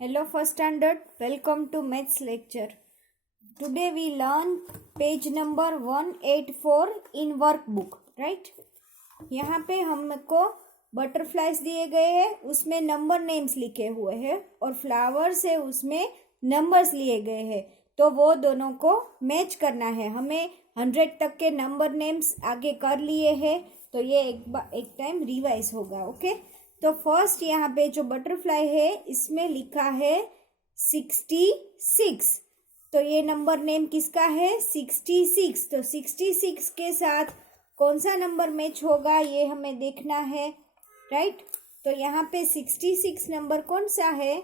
Hello first standard, welcome to maths lecture. Today we learn page number 184 in workbook, right? यहाँ पे हमको butterflies दिए गए हैं, उसमें नंबर नेम्स लिखे हुए हैं और फ्लावर्स है उसमें नंबर्स लिए गए हैं, तो वो दोनों को मैच करना है। हमें 100 तक के नंबर नेम्स आगे कर लिए हैं, तो ये एक टाइम रिवाइज होगा। ओके, तो फर्स्ट यहाँ पे जो बटरफ्लाई है इसमें लिखा है 66, तो ये नंबर नेम किसका है? 66। तो 66 के साथ कौन सा नंबर मैच होगा ये हमें देखना है, राइट? तो यहाँ पे 66 नंबर कौन सा है?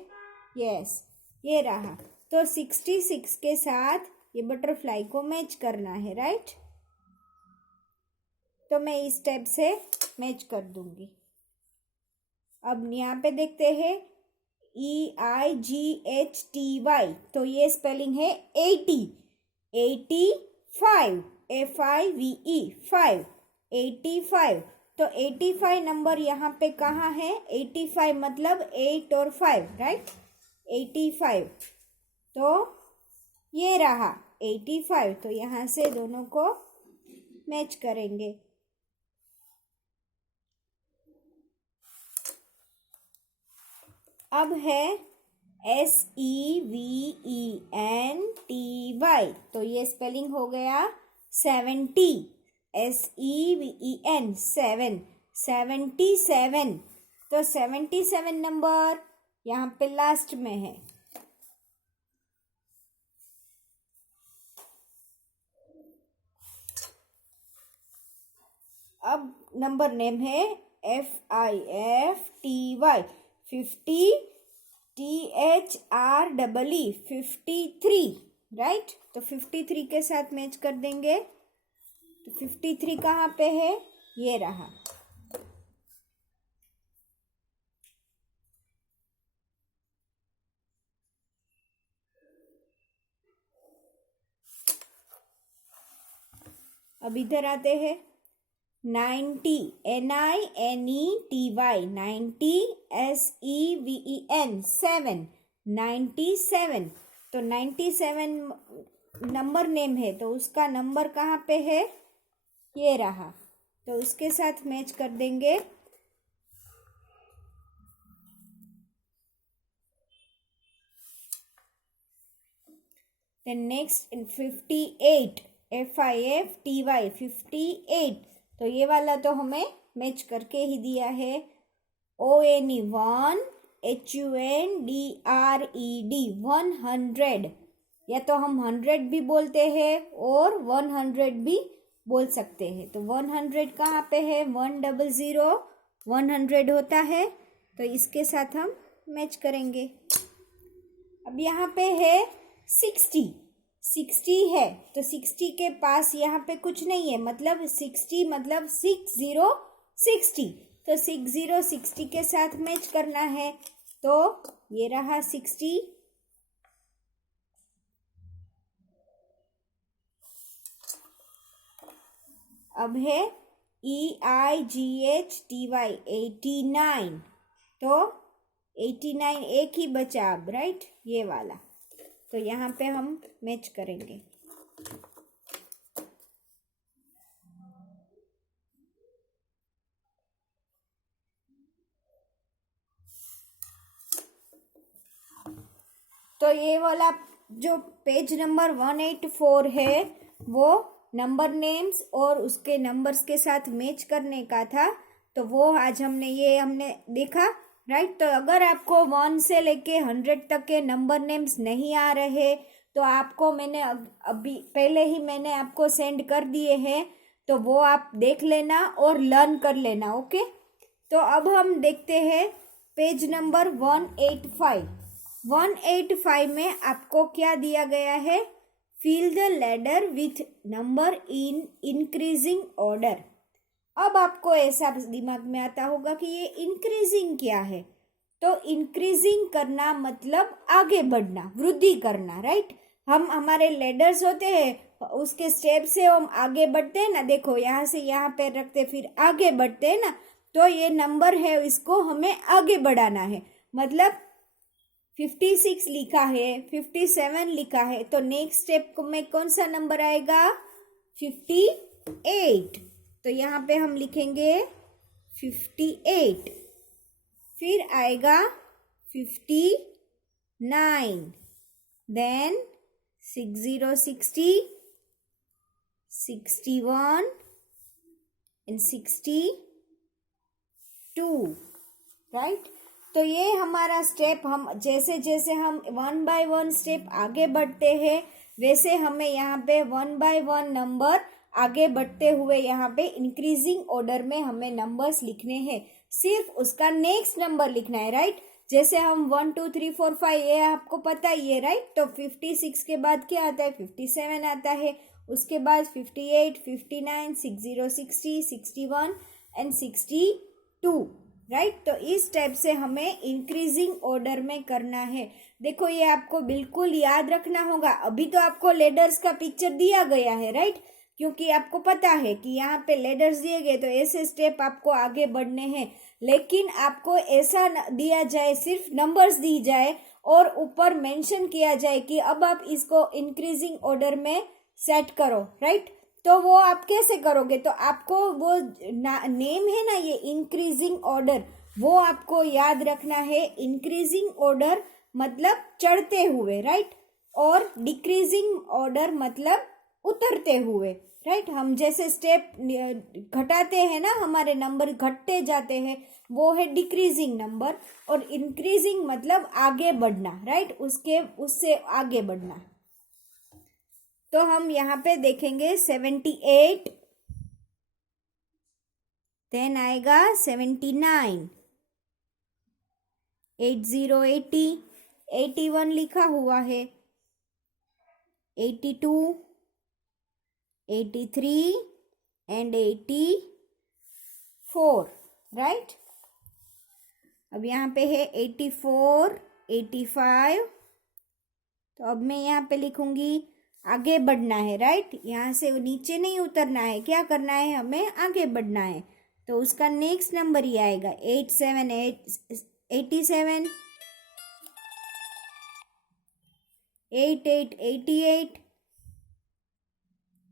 यस, ये रहा। तो 66 के साथ ये बटरफ्लाई को मैच करना है, राइट? तो मैं इस स्टेप से मैच कर दूंगी। अब यहाँ पे देखते हैं EIGHTY, तो ये स्पेलिंग है 85, FIVE 5, 85। तो 85 नंबर यहाँ पे कहाँ है? 85 मतलब 8 और 5, राइट? 85, तो ये रहा 85। तो यहाँ से दोनों को मैच करेंगे। अब है SEVENTY, तो ये स्पेलिंग हो गया 70, SEVEN 7, 77। तो 77 नंबर यहाँ पे लास्ट में है। अब नंबर नेम है FIFTY 50, THREE 53, राइट? तो 53 के साथ मैच कर देंगे। तो 53 कहाँ पे है? ये रहा। अब इधर आते हैं 90, NINETY 90, SEVEN 7, 97। तो 97 नंबर नेम है, तो उसका नंबर कहाँ पे है? ये रहा। तो उसके साथ मैच कर देंगे। Then next in 58, FIFTY 58, तो ये वाला तो हमें मैच करके ही दिया है। ONE 1, HUNDRED 100, या तो हम 100 भी बोलते हैं और 100 भी बोल सकते हैं। तो 100 कहाँ पे है? 100 100 होता है, तो इसके साथ हम मैच करेंगे। अब यहाँ पे है 60 है, तो 60 के पास यहाँ पे कुछ नहीं है, मतलब 60 मतलब 60 60। तो 60 60 के साथ मैच करना है, तो ये रहा 60। अब है EIGHTY 89, तो 89 एक ही बचा अब, राइट? ये वाला। तो यहाँ पे हम मैच करेंगे। तो ये वाला जो पेज नंबर 184 है वो नंबर नेम्स और उसके नंबर्स के साथ मैच करने का था, तो वो आज हमने देखा, राइट? तो अगर आपको 1 से लेके 100 तक के नंबर नेम्स नहीं आ रहे, तो आपको मैंने अभी पहले ही मैंने आपको सेंड कर दिए हैं, तो वो आप देख लेना और लर्न कर लेना। ओके, तो अब हम देखते हैं पेज नंबर 185 में आपको क्या दिया गया है? Fill the ladder with number in increasing order. अब आपको ऐसा दिमाग में आता होगा कि ये इंक्रीजिंग क्या है? तो इंक्रीजिंग करना मतलब आगे बढ़ना, वृद्धि करना, राइट? हम हमारे लेडर्स होते हैं, उसके स्टेप से हम आगे बढ़ते हैं ना। देखो, यहाँ से यहाँ पे रखते फिर आगे बढ़ते हैं ना, तो ये नंबर है, इसको हमें आगे बढ़ाना है। मतलब 56 लिखा है, 57 लिखा है, तो नेक्स्ट स्टेप में कौन सा नंबर आएगा? 58। तो यहाँ पे हम लिखेंगे 58। फिर आएगा 59, देन 60, 60, 61 एंड 62, राइट। तो ये हमारा स्टेप, हम जैसे जैसे हम 1 बाय 1 स्टेप आगे बढ़ते हैं वैसे हमें यहाँ पे 1 बाय 1 नंबर आगे बढ़ते हुए यहाँ पे इंक्रीजिंग ऑर्डर में हमें नंबर्स लिखने हैं, सिर्फ उसका नेक्स्ट नंबर लिखना है, राइट। जैसे हम 1 2 3 4 5 ये आपको पता ही है, राइट। तो 56 के बाद क्या आता है? 57 आता है, उसके बाद 58, 59, 60, 60, 61 एंड 62, राइट। तो इस टाइप से हमें इंक्रीजिंग ऑर्डर में करना है। देखो ये आपको बिल्कुल याद रखना होगा। अभी तो आपको लेडर्स का पिक्चर दिया गया है, राइट, क्योंकि आपको पता है कि यहाँ पे लेडर्स दिए गए तो ऐसे स्टेप आपको आगे बढ़ने हैं। लेकिन आपको ऐसा दिया जाए, सिर्फ नंबर्स दी जाए और ऊपर मेंशन किया जाए कि अब आप इसको इंक्रीजिंग ऑर्डर में सेट करो, राइट। तो वो आप कैसे करोगे? तो आपको वो नेम है ना, ये इंक्रीजिंग ऑर्डर, वो आपको याद रखना है। इंक्रीजिंग ऑर्डर मतलब चढ़ते हुए, राइट, और डिक्रीजिंग ऑर्डर मतलब उतरते हुए, राइट। हम जैसे स्टेप घटाते हैं ना, हमारे नंबर घटते जाते हैं, वो है डिक्रीजिंग नंबर, और इंक्रीजिंग मतलब आगे बढ़ना, राइट, उससे आगे बढ़ना। तो हम यहाँ पे देखेंगे 78, देन आएगा 79, 80, 80, 81 लिखा हुआ है, 82, 83 एंड 84, राइट। अब यहाँ पे है 84, 85, तो अब मैं यहाँ पे लिखूंगी आगे बढ़ना है, राइट। यहाँ से नीचे नहीं उतरना है, क्या करना है? हमें आगे बढ़ना है। तो उसका नेक्स्ट नंबर ही आएगा 87, 87, 88, 88,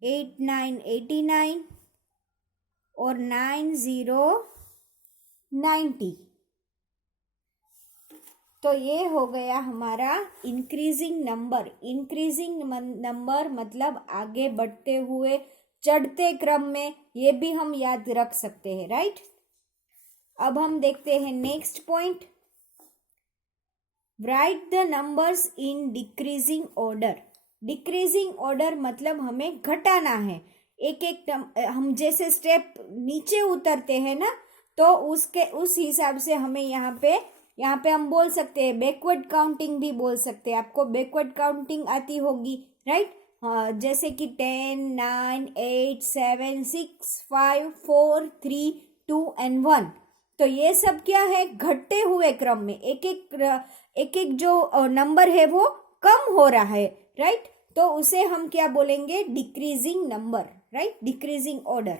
89, 89 और 90, 90। तो ये हो गया हमारा इंक्रीजिंग नंबर। इंक्रीजिंग नंबर मतलब आगे बढ़ते हुए, चढ़ते क्रम में, ये भी हम याद रख सकते हैं, राइट। अब हम देखते हैं next point, right the numbers in decreasing order. Decreasing order मतलब हमें घटाना है। एक एक हम जैसे स्टेप नीचे उतरते हैं ना, तो उस हिसाब से हमें यहाँ पे हम बोल सकते हैं, बैकवर्ड काउंटिंग भी बोल सकते हैं। आपको बैकवर्ड काउंटिंग आती होगी, राइट। जैसे कि 10, 9, 8, 7, 6, 5, 4, 3, 2 एंड 1। तो ये सब क्या है? घटते हुए क्रम में एक एक जो नंबर है वो कम हो रहा है, राइट। तो उसे हम क्या बोलेंगे? Decreasing number, right, decreasing order.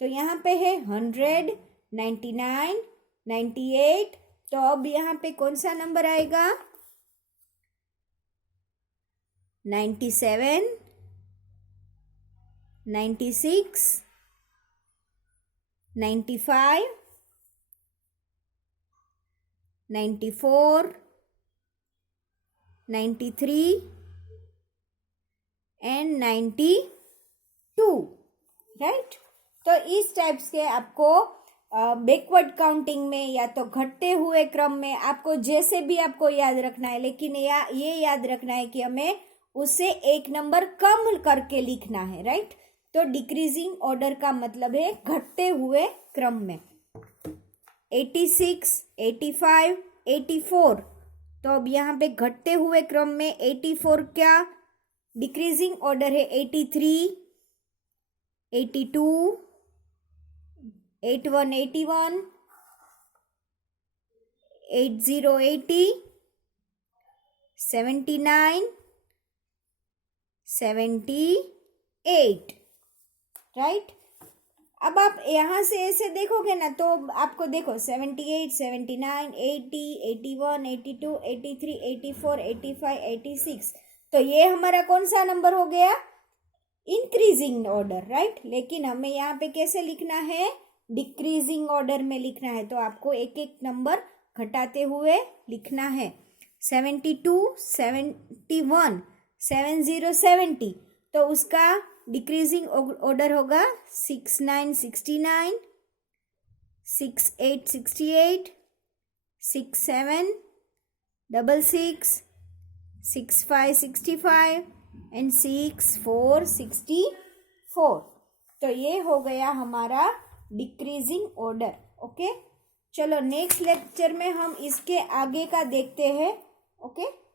तो यहाँ पे है 100, 99, 98। तो अब यहाँ पे कौन सा नंबर आएगा? 97, 96, 95, 94, 93 एंड 92, राइट। तो इस टाइप्स के आपको बैकवर्ड काउंटिंग में या तो घटते हुए क्रम में आपको जैसे भी आपको याद रखना है, लेकिन ये याद रखना है कि हमें उससे एक नंबर कम करके लिखना है, राइट। तो डिक्रीजिंग ऑर्डर का मतलब है घटते हुए क्रम में। 86, 85, 84। तो अब यहाँ पे घटते हुए क्रम में 84 क्या डिक्रीजिंग ऑर्डर है? 83, 82, 81, 81, 80, 80, 79, 78, राइट। अब आप यहाँ से ऐसे देखोगे ना तो आपको देखो 78, 79, 80, 81, 82, 83, 84, 85, 86, तो ये हमारा कौन सा नंबर हो गया? Increasing order, right. लेकिन हमें यहाँ पे कैसे लिखना है? डिक्रीजिंग ऑर्डर में लिखना है। तो आपको एक एक नंबर घटाते हुए लिखना है। 72, 71, 70, 70, तो उसका डिक्रीजिंग ऑर्डर होगा 69, 69, 68, 68, 67, 66, 65, 65 एंड 64, 64। तो ये हो गया हमारा डिक्रीजिंग ऑर्डर। ओके, चलो नेक्स्ट लेक्चर में हम इसके आगे का देखते हैं। ओके।